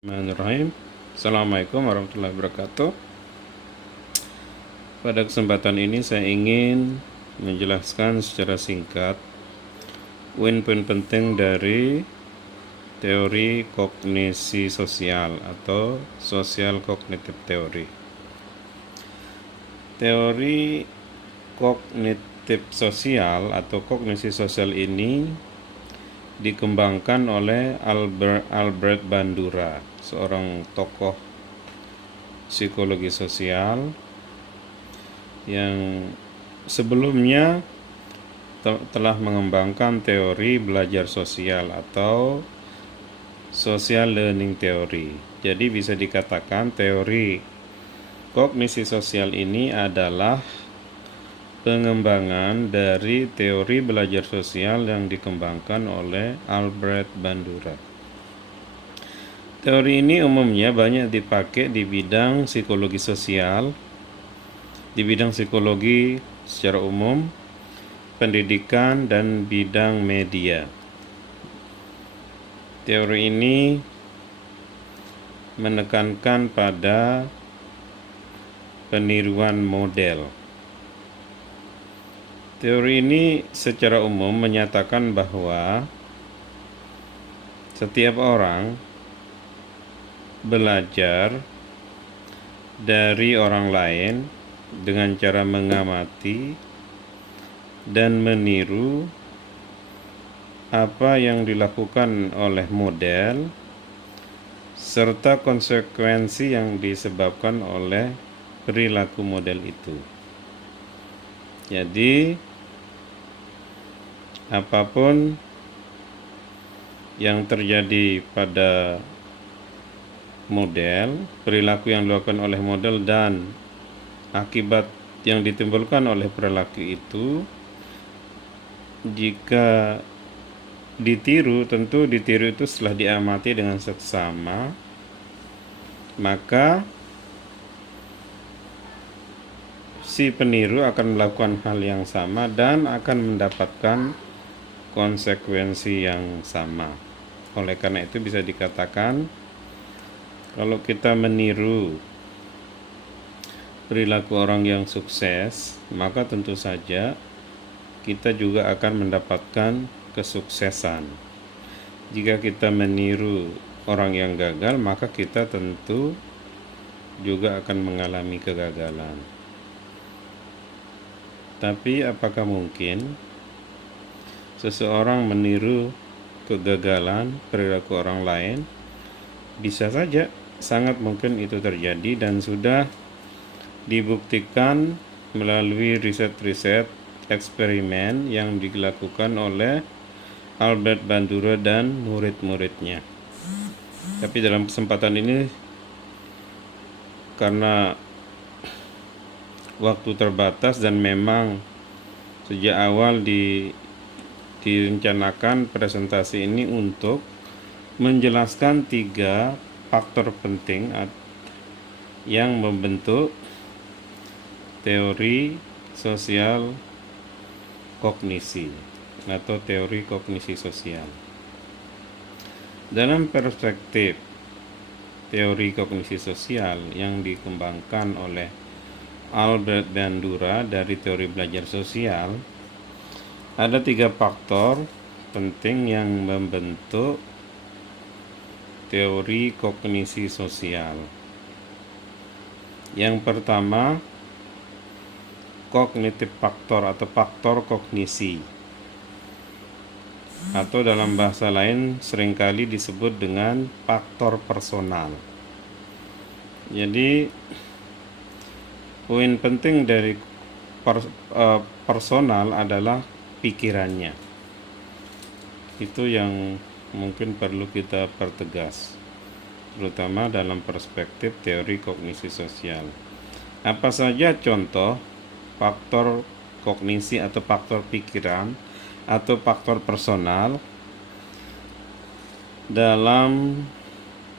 Bismillahirrahmanirrahim. Assalamualaikum warahmatullahi wabarakatuh. Pada kesempatan ini saya ingin menjelaskan secara singkat poin-poin penting dari teori kognisi sosial atau social cognitive theory. Teori kognitif sosial atau kognisi sosial ini dikembangkan oleh Albert Bandura, seorang tokoh psikologi sosial yang sebelumnya telah mengembangkan teori belajar sosial atau social learning theory. Jadi bisa dikatakan teori kognisi sosial ini adalah pengembangan dari teori belajar sosial yang dikembangkan oleh Albert Bandura. Teori ini umumnya banyak dipakai di bidang psikologi sosial, di bidang psikologi secara umum, pendidikan, dan bidang media. Teori ini menekankan pada peniruan model. Teori ini secara umum menyatakan bahwa setiap orang belajar dari orang lain dengan cara mengamati dan meniru apa yang dilakukan oleh model serta konsekuensi yang disebabkan oleh perilaku model itu. Jadi apapun yang terjadi pada model, perilaku yang dilakukan oleh model, dan akibat yang ditimbulkan oleh perilaku itu, jika ditiru, tentu ditiru itu setelah diamati dengan seksama, maka si peniru akan melakukan hal yang sama dan akan mendapatkan konsekuensi yang sama. Oleh karena itu bisa dikatakan kalau kita meniru perilaku orang yang sukses, maka tentu saja kita juga akan mendapatkan kesuksesan. Jika kita meniru orang yang gagal, maka kita tentu juga akan mengalami kegagalan. Tapi apakah mungkin seseorang meniru kegagalan perilaku orang lain? Bisa saja, sangat mungkin itu terjadi dan sudah dibuktikan melalui riset-riset eksperimen yang dilakukan oleh Albert Bandura dan murid-muridnya. Tapi dalam kesempatan ini, karena waktu terbatas dan memang sejak awal direncanakan presentasi ini untuk menjelaskan 3 faktor penting yang membentuk teori sosial kognisi atau teori kognisi sosial. Dalam perspektif teori kognisi sosial yang dikembangkan oleh Albert Bandura dari teori belajar sosial, ada 3 faktor penting yang membentuk teori kognisi sosial. Yang pertama, kognitif faktor atau faktor kognisi, atau dalam bahasa lain seringkali disebut dengan faktor personal. Jadi poin penting dari personal adalah pikirannya. Itu yang mungkin perlu kita pertegas, terutama dalam perspektif teori kognisi sosial. Apa saja contoh faktor kognisi atau faktor pikiran atau faktor personal dalam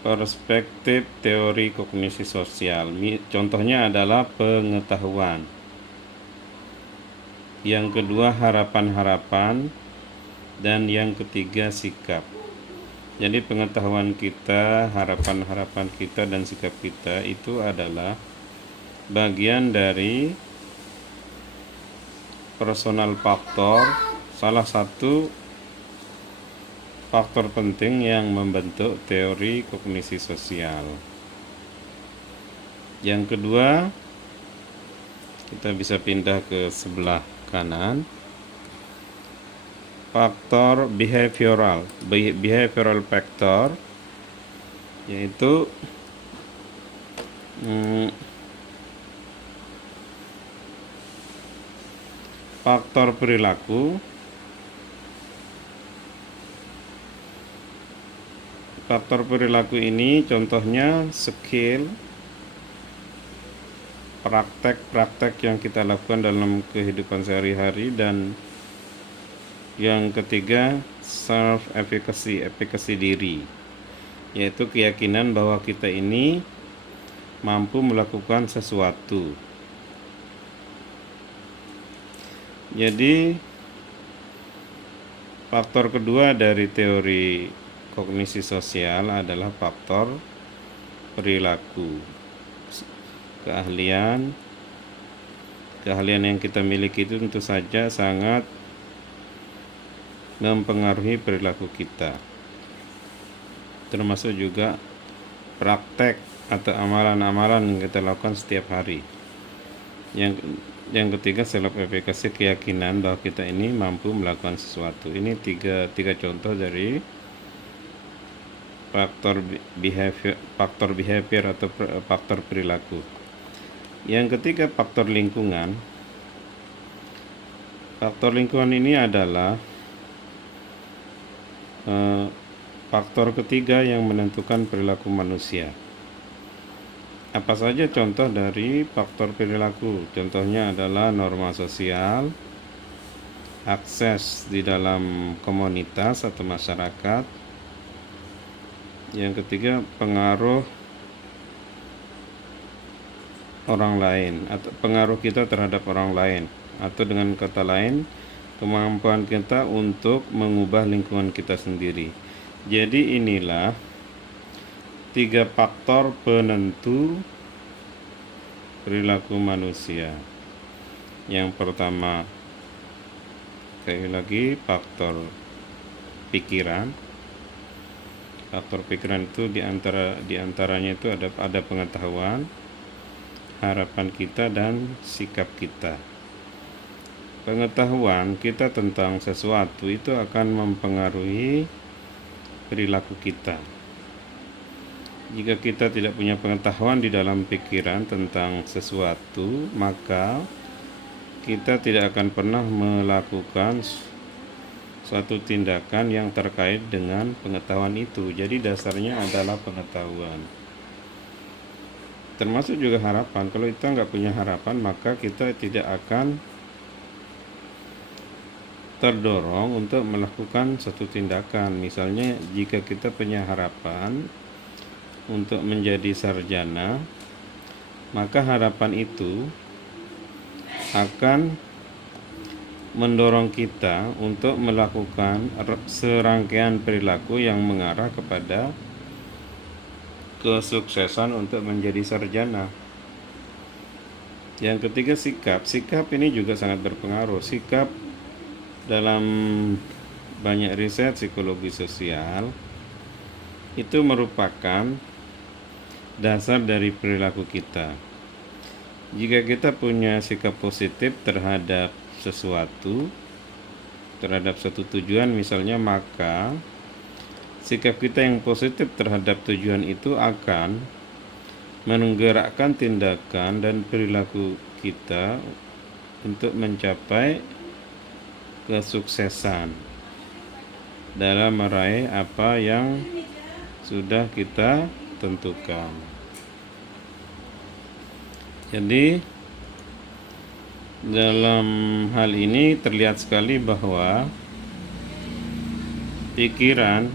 perspektif teori kognisi sosial? Contohnya adalah pengetahuan. Yang kedua, harapan-harapan. Dan yang ketiga, sikap. Jadi pengetahuan kita, harapan-harapan kita, dan sikap kita itu adalah bagian dari personal faktor, salah satu faktor penting yang membentuk teori kognisi sosial. Yang kedua, kita bisa pindah ke sebelah kanan. Faktor behavioral factor, yaitu faktor perilaku. Faktor perilaku ini contohnya skill, praktek-praktek yang kita lakukan dalam kehidupan sehari-hari, dan yang ketiga self efficacy diri, yaitu keyakinan bahwa kita ini mampu melakukan sesuatu. Jadi faktor kedua dari teori kognisi sosial adalah faktor perilaku. Keahlian yang kita miliki itu tentu saja sangat mempengaruhi perilaku kita, termasuk juga praktek atau amalan-amalan yang kita lakukan setiap hari. Yang ketiga self efficacy, keyakinan bahwa kita ini mampu melakukan sesuatu. Ini tiga contoh dari faktor behavior atau faktor perilaku. Yang ketiga faktor lingkungan. Faktor lingkungan ini adalah faktor ketiga yang menentukan perilaku manusia. Apa saja contoh dari faktor perilaku? Contohnya adalah norma sosial, akses di dalam komunitas atau masyarakat. Yang ketiga pengaruh orang lain atau pengaruh kita terhadap orang lain, atau dengan kata lain kemampuan kita untuk mengubah lingkungan kita sendiri. Jadi inilah tiga faktor penentu perilaku manusia. Yang pertama, sekali lagi, faktor pikiran. Faktor pikiran itu diantaranya itu ada pengetahuan, harapan kita, dan sikap kita. Pengetahuan kita tentang sesuatu itu akan mempengaruhi perilaku kita. Jika kita tidak punya pengetahuan di dalam pikiran tentang sesuatu, maka kita tidak akan pernah melakukan suatu tindakan yang terkait dengan pengetahuan itu. Jadi dasarnya adalah pengetahuan. Termasuk juga harapan. Kalau kita nggak punya harapan, maka kita tidak akan terdorong untuk melakukan suatu tindakan. Misalnya jika kita punya harapan untuk menjadi sarjana, maka harapan itu akan mendorong kita untuk melakukan serangkaian perilaku yang mengarah kepada kesuksesan untuk menjadi sarjana. Yang ketiga sikap. Sikap ini juga sangat berpengaruh. Sikap dalam banyak riset psikologi sosial itu merupakan dasar dari perilaku kita. Jika kita punya sikap positif terhadap sesuatu, terhadap suatu tujuan misalnya, maka sikap kita yang positif terhadap tujuan itu akan menggerakkan tindakan dan perilaku kita untuk mencapai kesuksesan dalam meraih apa yang sudah kita tentukan. Jadi dalam hal ini terlihat sekali bahwa pikiran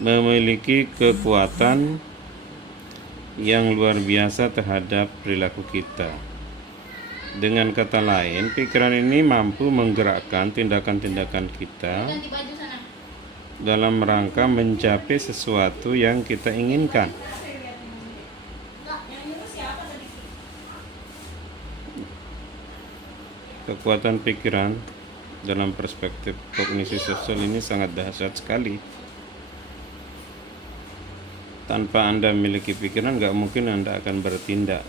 memiliki kekuatan yang luar biasa terhadap perilaku kita. Dengan kata lain, pikiran ini mampu menggerakkan tindakan-tindakan kita dalam rangka mencapai sesuatu yang kita inginkan. Kekuatan pikiran dalam perspektif kognisi sosial ini sangat dahsyat sekali. Tanpa Anda memiliki pikiran, nggak mungkin Anda akan bertindak.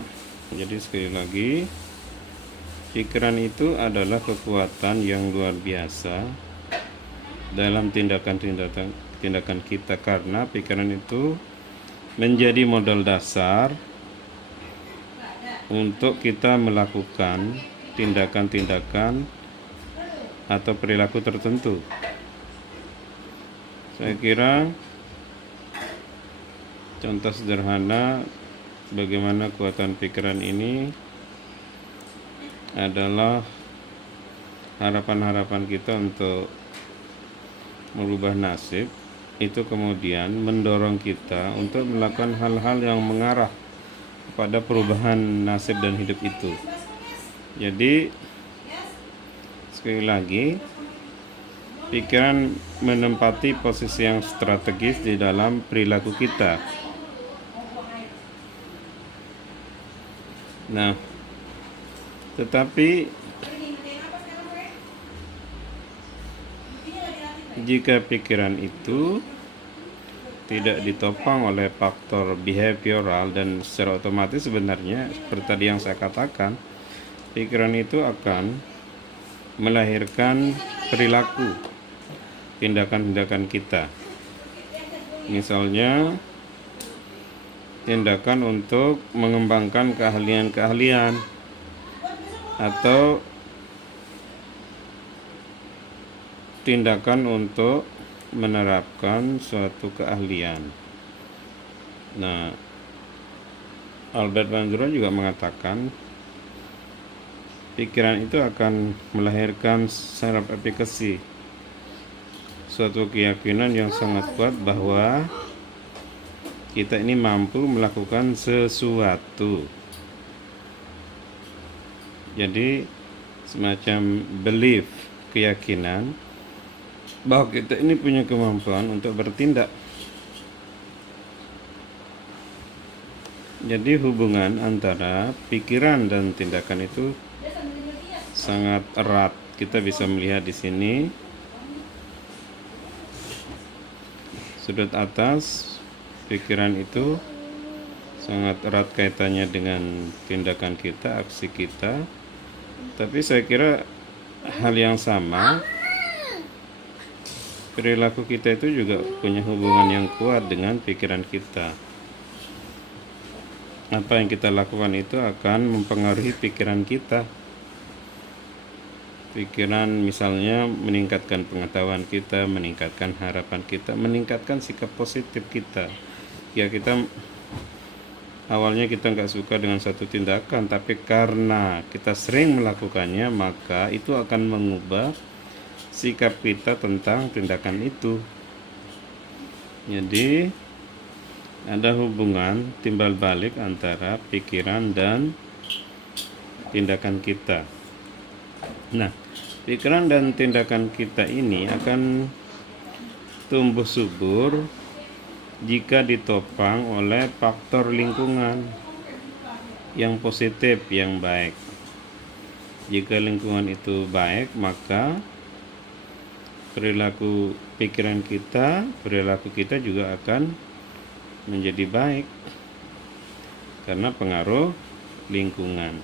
Jadi sekali lagi, pikiran itu adalah kekuatan yang luar biasa dalam tindakan kita, karena pikiran itu menjadi modal dasar untuk kita melakukan tindakan-tindakan atau perilaku tertentu. Saya kira contoh sederhana bagaimana kekuatan pikiran ini adalah harapan-harapan kita untuk merubah nasib, itu kemudian mendorong kita untuk melakukan hal-hal yang mengarah pada perubahan nasib dan hidup itu. Jadi sekali lagi, pikiran menempati posisi yang strategis di dalam perilaku kita. Nah, tetapi jika pikiran itu tidak ditopang oleh faktor behavioral, dan secara otomatis sebenarnya seperti tadi yang saya katakan, pikiran itu akan melahirkan perilaku, tindakan-tindakan kita. Misalnya tindakan untuk mengembangkan keahlian-keahlian, atau tindakan untuk menerapkan suatu keahlian. Nah, Albert Bandura juga mengatakan pikiran itu akan melahirkan self efficacy, suatu keyakinan yang sangat kuat bahwa kita ini mampu melakukan sesuatu. Jadi semacam belief, keyakinan bahwa kita ini punya kemampuan untuk bertindak. Jadi hubungan antara pikiran dan tindakan itu sangat erat. Kita bisa melihat di sini sudut atas, pikiran itu sangat erat kaitannya dengan tindakan kita, aksi kita. Tapi saya kira hal yang sama, perilaku kita itu juga punya hubungan yang kuat dengan pikiran kita. Apa yang kita lakukan itu akan mempengaruhi pikiran kita. Pikiran misalnya meningkatkan pengetahuan kita, meningkatkan harapan kita, meningkatkan sikap positif kita. Ya, kita awalnya kita nggak suka dengan satu tindakan, tapi karena kita sering melakukannya, maka itu akan mengubah sikap kita tentang tindakan itu. Jadi ada hubungan timbal balik antara pikiran dan tindakan kita. Nah, pikiran dan tindakan kita ini akan tumbuh subur jika ditopang oleh faktor lingkungan yang positif, yang baik. Jika lingkungan itu baik, maka perilaku pikiran kita, perilaku kita juga akan menjadi baik karena pengaruh lingkungan.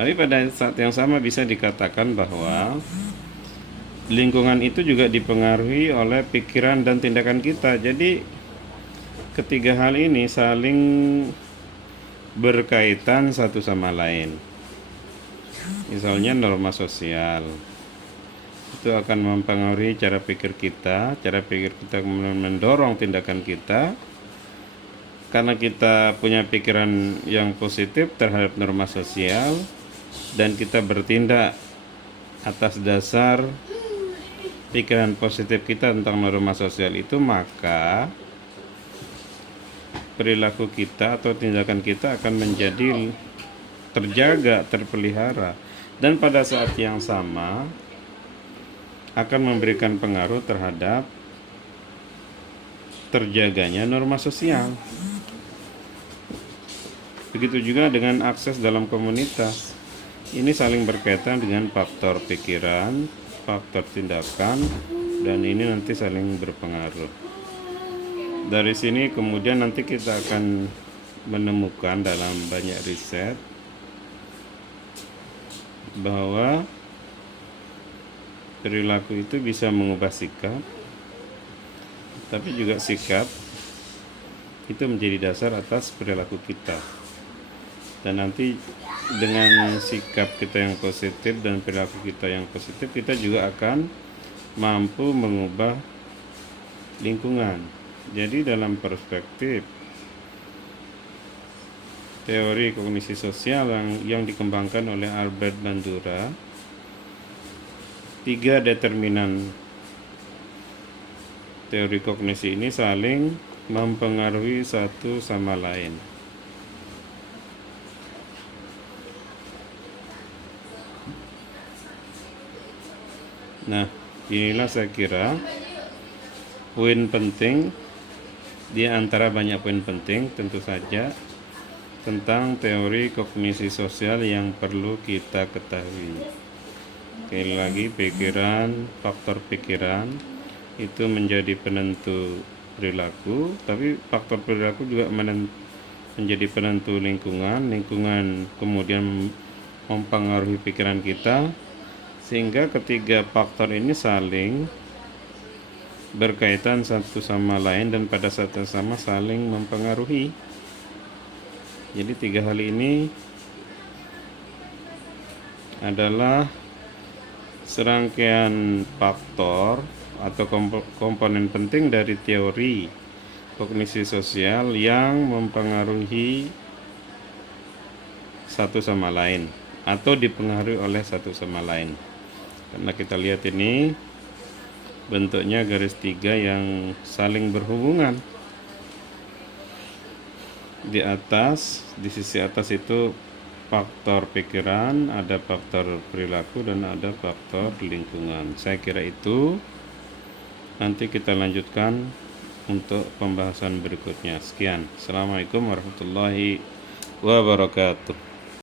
Tapi pada saat yang sama bisa dikatakan bahwa lingkungan itu juga dipengaruhi oleh pikiran dan tindakan kita. Jadi ketiga hal ini saling berkaitan satu sama lain. Misalnya norma sosial itu akan mempengaruhi cara pikir kita mendorong tindakan kita. Karena kita punya pikiran yang positif terhadap norma sosial dan kita bertindak atas dasar pikiran positif kita tentang norma sosial itu, maka perilaku kita atau tindakan kita akan menjadi terjaga, terpelihara, dan pada saat yang sama akan memberikan pengaruh terhadap terjaganya norma sosial. Begitu juga dengan akses dalam komunitas. Ini saling berkaitan dengan faktor pikiran, faktor tindakan, dan ini nanti saling berpengaruh. Dari sini kemudian nanti kita akan menemukan dalam banyak riset bahwa perilaku itu bisa mengubah sikap, tapi juga sikap itu menjadi dasar atas perilaku kita. Dan nanti dengan sikap kita yang positif dan perilaku kita yang positif, kita juga akan mampu mengubah lingkungan. Jadi dalam perspektif teori kognisi sosial yang dikembangkan oleh Albert Bandura, 3 determinan teori kognisi ini saling mempengaruhi satu sama lain. Nah, inilah saya kira poin penting di antara banyak poin penting tentu saja tentang teori kognisi sosial yang perlu kita ketahui. Sekali lagi, faktor pikiran itu menjadi penentu perilaku, tapi faktor perilaku juga menjadi penentu lingkungan kemudian mempengaruhi pikiran kita, sehingga ketiga faktor ini saling berkaitan satu sama lain dan pada saat yang sama saling mempengaruhi. Jadi 3 hal ini adalah serangkaian faktor atau komponen penting dari teori kognisi sosial yang mempengaruhi satu sama lain atau dipengaruhi oleh satu sama lain. Karena kita lihat ini bentuknya garis 3 yang saling berhubungan. Di sisi atas itu faktor pikiran, ada faktor perilaku, dan ada faktor lingkungan. Saya kira itu. Nanti kita lanjutkan untuk pembahasan berikutnya. Sekian. Assalamualaikum warahmatullahi wabarakatuh.